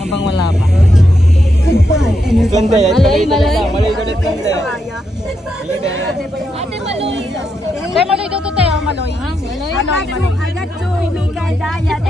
Habang wala pa. Sunday, Maloy. Maloy ulit Sunday. Ate Maloy. Ate Maloy daw to tayo, Maloy. Maloy. Agad to, Mika Dayat.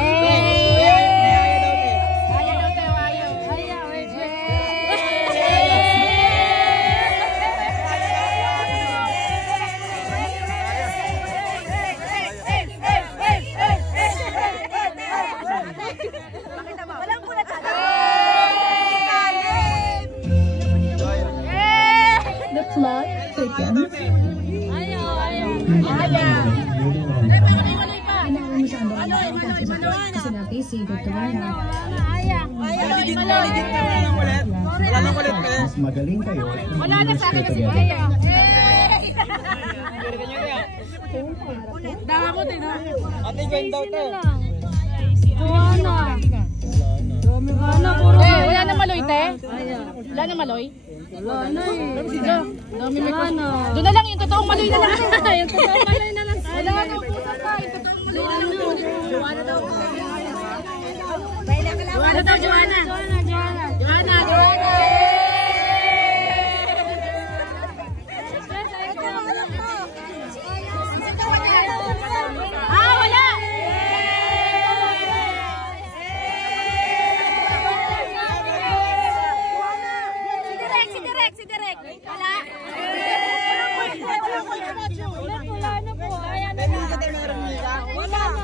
Plot thickens. Mas magaling kayo. Wala na sa akin na si Maya. Damot eh na. Ate Gwen daw to. Wala na Maloy, te? Wala na Maloy? Wala na eh. Doon na lang, yung totoong Maloy na lang. Yung totoong Maloy na lang. Wala na daw puso pa, yung totoong Maloy na lang. Joanna daw. Joanna daw, Joanna. Joanna.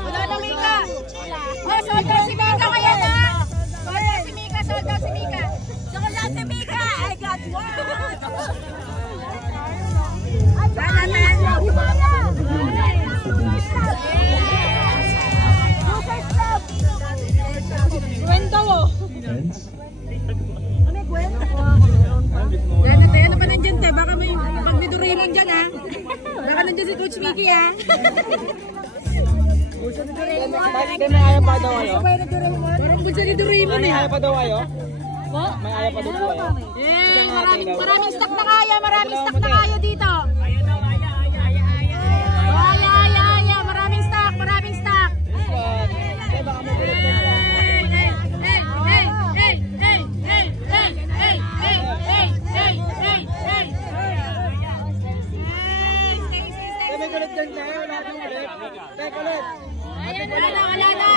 Wala na Mika. Oh, sold out si Mika ngayon na. Sold out si Mika. Sold out si Mika. I got one. Kwento mo. Ano pa nandiyan te? Baka may pagbidurelan dyan ha. Baka nandiyan si Coach Mickey ha. May ayaw pa daw kayo? Parang budya ni Doraemon May eh. ayaw pa daw kayo? Po? May ayaw pa daw kayo? Maraming stock na kayo. Maraming stock na kayo dito. Maraming stock. Maraming stock. Wala na.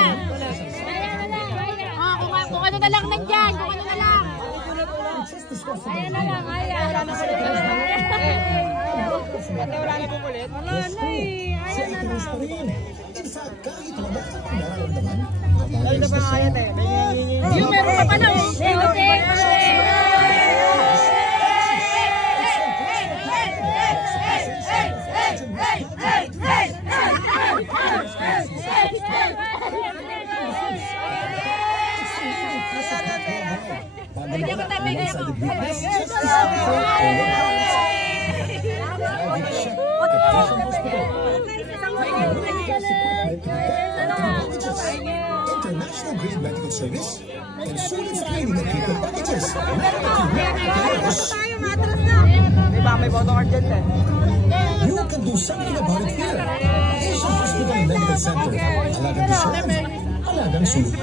Kung ano na lang nandyan. Kung ano na lang. Ayan na lang. Ayan. Wala na pumulit? Wala na eh. Ayan na lang. Lalo na pa nga yan eh. Yung meron pa pala. International grade medical service and student screening and treatment packages. May photo card dyan eh. You can do something about it here. Asian Hospital Medical Center. Alagang deserve. Alagang sulit.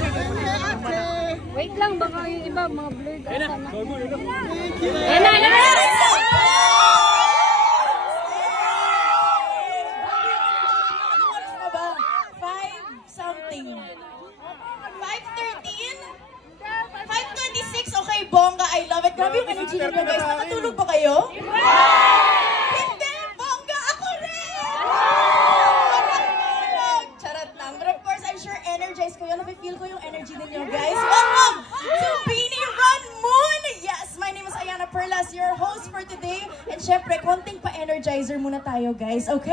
Wait lang, baka yung iba, mga blurred. Something. 5:13? 5:26? Okay, bongga. I love it. Grabe yung energy nyo guys. Nakatulog ba kayo? Hindi! Bongga! Ako rin! Nakatulog! Charot lang. But of course, I'm sure energized ko yun. Feel ko yung energy ninyo guys. Welcome to Beanie Run Moon! Yes, my name is Ayana Perlas, your host for today. And syempre, konting pa-energizer muna tayo guys. Okay?